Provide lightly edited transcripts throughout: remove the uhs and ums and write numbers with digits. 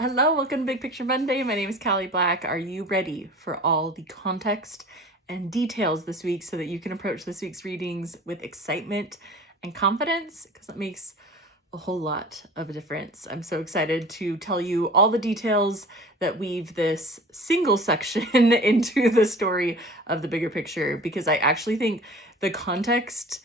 Hello, welcome to Big Picture Monday. My name is Cali Black. Are you ready for all the context and details this week so that you can approach this week's readings with excitement and confidence? Because that makes a whole lot of a difference. I'm so excited to tell you all the details that weave this single section into the story of the bigger picture, because I actually think the context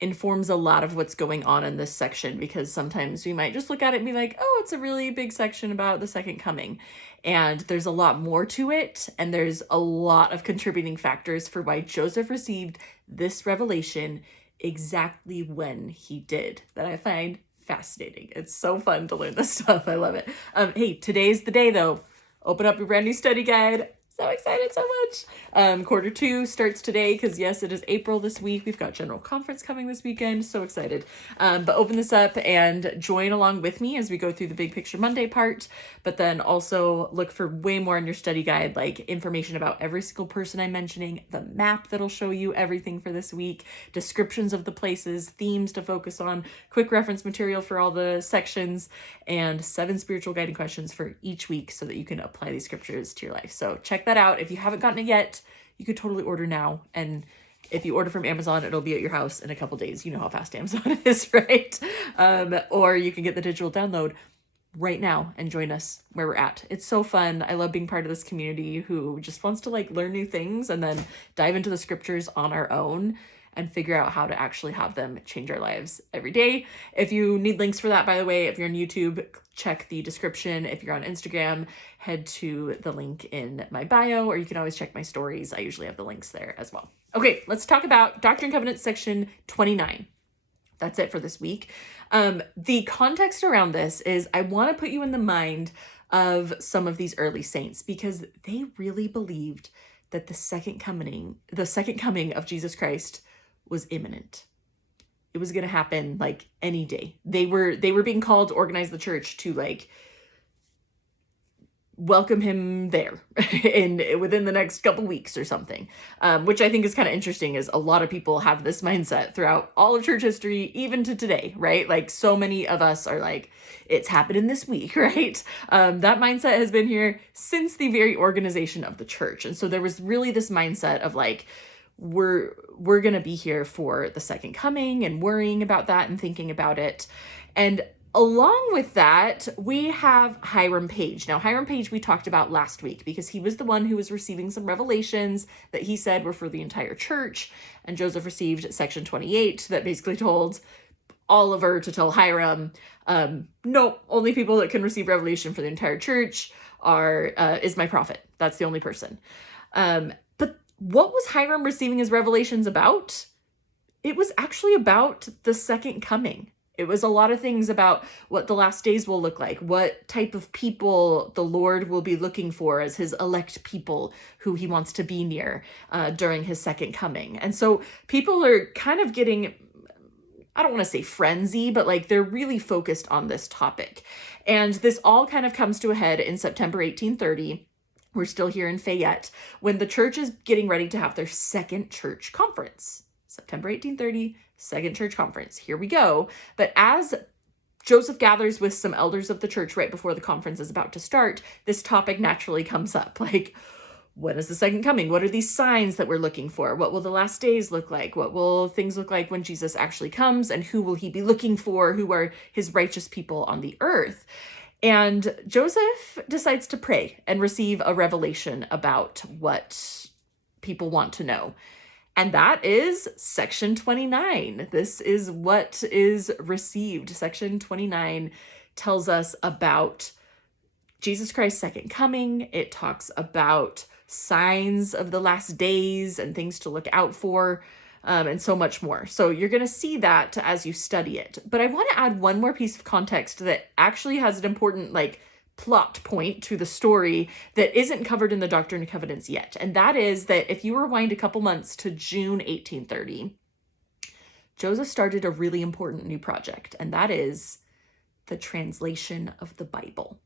informs a lot of what's going on in this section, because sometimes we might just look at it and be like, oh, it's a really big section about the second coming. And there's a lot more to it. And there's a lot of contributing factors for why Joseph received this revelation exactly when he did, that I find fascinating. It's so fun to learn this stuff. I love it. Hey, today's the day though. Open up your brand new study guide. So excited so much. Quarter 2 starts today because yes, it is April this week. We've got General Conference coming this weekend. So excited. But open this up and join along with me as we go through the Big Picture Monday part, but then also look for way more in your study guide, like information about every single person I'm mentioning, the map that'll show you everything for this week, descriptions of the places, themes to focus on, quick reference material for all the sections, and 7 spiritual guiding questions for each week so that you can apply these scriptures to your life. So check that out. If you haven't gotten it yet, you could totally order now. And if you order from Amazon, it'll be at your house in a couple days. You know how fast Amazon is, right? Or you can get the digital download right now and join us where we're at. It's so fun. I love being part of this community who just wants to learn new things and then dive into the scriptures on our own and figure out how to actually have them change our lives every day. If you need links for that, by the way, if you're on YouTube, check the description. If you're on Instagram, head to the link in my bio, or you can always check my stories. I usually have the links there as well. Okay, let's talk about Doctrine and Covenants section 29. That's it for this week. The context around this is I want to put you in the mind of some of these early saints, because they really believed that the second coming of Jesus Christ was imminent. It was going to happen any day. They were being called to organize the church to welcome him there within the next couple weeks or something, which I think is kind of interesting, is a lot of people have this mindset throughout all of church history, even to today, right? So many of us are it's happening this week, right? That mindset has been here since the very organization of the church. And so there was really this mindset of we're going to be here for the second coming, and worrying about that and thinking about it. And along with that, we have Hiram Page. Now, Hiram Page we talked about last week because he was the one who was receiving some revelations that he said were for the entire church. And Joseph received section 28 that basically told Oliver to tell Hiram, no, only people that can receive revelation for the entire church is my prophet. That's the only person. But what was Hiram receiving his revelations about? It was actually about the second coming. It was a lot of things about what the last days will look like, what type of people the Lord will be looking for as his elect people who he wants to be near during his second coming. And so people are kind of getting, I don't want to say frenzy, but they're really focused on this topic. And this all kind of comes to a head in September 1830. We're still here in Fayette, when the church is getting ready to have their second church conference. September 1830, second church conference. Here we go. But as Joseph gathers with some elders of the church right before the conference is about to start, this topic naturally comes up. When is the second coming? What are these signs that we're looking for? What will the last days look like? What will things look like when Jesus actually comes? And who will he be looking for? Who are his righteous people on the earth? And Joseph decides to pray and receive a revelation about what people want to know. And that is section 29. This is what is received. Section 29 tells us about Jesus Christ's second coming. It talks about signs of the last days and things to look out for, and so much more. So you're going to see that as you study it. But I want to add one more piece of context that actually has an important plot point to the story that isn't covered in the Doctrine and Covenants yet. And that is that if you rewind a couple months to June 1830, Joseph started a really important new project, and that is the translation of the Bible.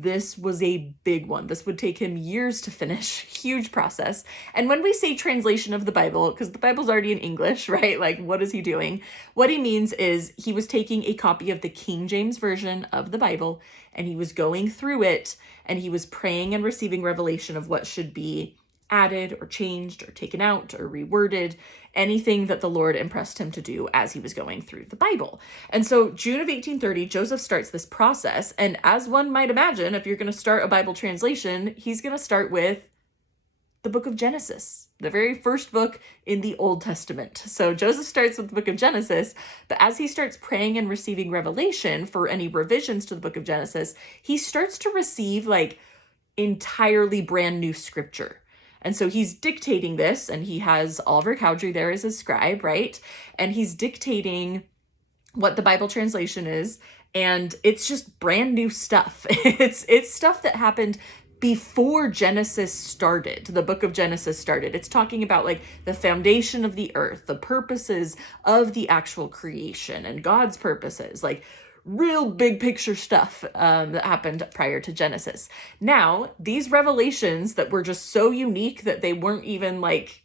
this was a big one. This would take him years to finish, huge process. And when we say translation of the Bible, because the Bible's already in English, right? Like, what is he doing? What he means is he was taking a copy of the King James Version of the Bible, and he was going through it, and he was praying and receiving revelation of what should be added or changed or taken out or reworded, anything that the Lord impressed him to do as he was going through the Bible. And so June of 1830, Joseph starts this process. And as one might imagine, if you're going to start a Bible translation, he's going to start with the book of Genesis, the very first book in the Old Testament. So Joseph starts with the book of Genesis, but as he starts praying and receiving revelation for any revisions to the book of Genesis, he starts to receive like entirely brand new scripture. And so he's dictating this, and he has Oliver Cowdery there as his scribe, right? And he's dictating what the Bible translation is, and it's just brand new stuff. It's stuff that happened before Genesis started, the book of Genesis started. It's talking about like the foundation of the earth, the purposes of the actual creation and God's purposes, like real big picture stuff that happened prior to Genesis. Now, these revelations that were just so unique that they weren't even like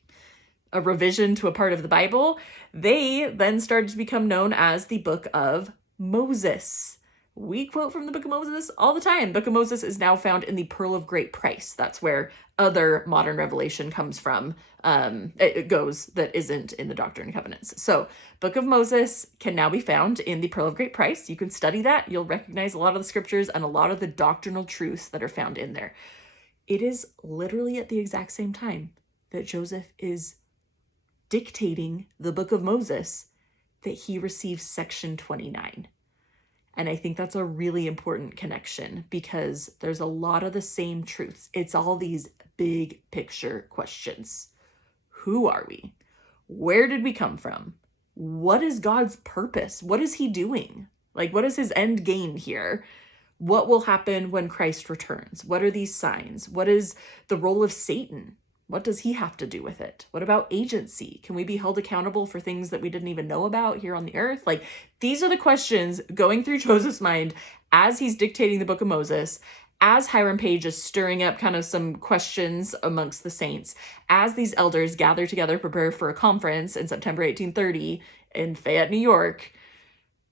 a revision to a part of the Bible, they then started to become known as the Book of Moses. We quote from the Book of Moses all the time. Book of Moses is now found in the Pearl of Great Price. That's where other modern revelation comes from. It goes that isn't in the Doctrine and Covenants. So Book of Moses can now be found in the Pearl of Great Price. You can study that. You'll recognize a lot of the scriptures and a lot of the doctrinal truths that are found in there. It is literally at the exact same time that Joseph is dictating the Book of Moses that he receives section 29. And I think that's a really important connection because there's a lot of the same truths. It's all these big picture questions. Who are we? Where did we come from? What is God's purpose? What is he doing? Like, what is his end game here? What will happen when Christ returns? What are these signs? What is the role of Satan? What does he have to do with it? What about agency? Can we be held accountable for things that we didn't even know about here on the earth? Like, these are the questions going through Joseph's mind as he's dictating the Book of Moses, as Hiram Page is stirring up kind of some questions amongst the saints, as these elders gather together, prepare for a conference in September 1830 in Fayette, New York,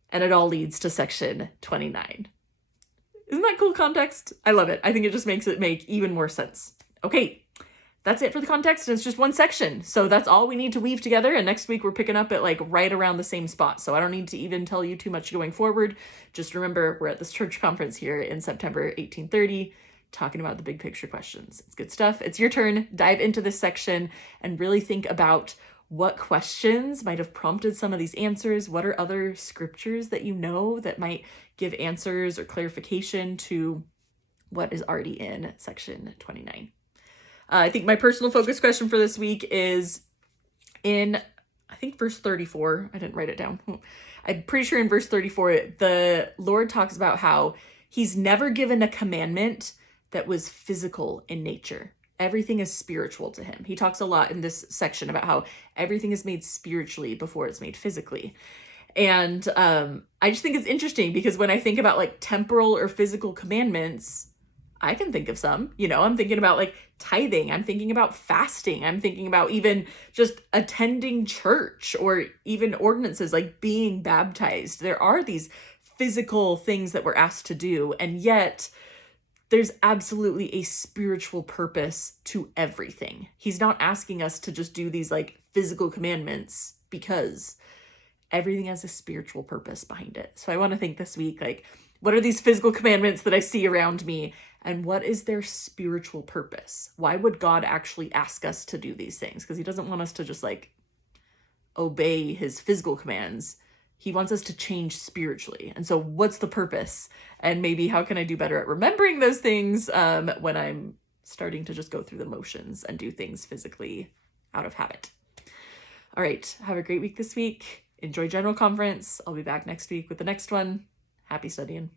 and it all leads to section 29. Isn't that cool context? I love it. I think it just makes it make even more sense. Okay. That's it for the context, and it's just one section. So that's all we need to weave together, and next week we're picking up at like right around the same spot. So I don't need to even tell you too much going forward. Just remember, we're at this church conference here in September 1830, talking about the big picture questions. It's good stuff. It's your turn. Dive into this section and really think about what questions might have prompted some of these answers. What are other scriptures that you know that might give answers or clarification to what is already in section 29. I think my personal focus question for this week is in, I think, verse 34. I didn't write it down. I'm pretty sure in verse 34, the Lord talks about how he's never given a commandment that was physical in nature. Everything is spiritual to him. He talks a lot in this section about how everything is made spiritually before it's made physically. And I just think it's interesting because when I think about like temporal or physical commandments, I can think of some, I'm thinking about like tithing. I'm thinking about fasting. I'm thinking about even just attending church or even ordinances like being baptized. There are these physical things that we're asked to do. And yet there's absolutely a spiritual purpose to everything. He's not asking us to just do these like physical commandments because everything has a spiritual purpose behind it. So I want to think this week, like, what are these physical commandments that I see around me? And what is their spiritual purpose? Why would God actually ask us to do these things? Because he doesn't want us to just like obey his physical commands. He wants us to change spiritually. And so what's the purpose? And maybe how can I do better at remembering those things when I'm starting to just go through the motions and do things physically out of habit? All right. Have a great week this week. Enjoy General Conference. I'll be back next week with the next one. Happy studying.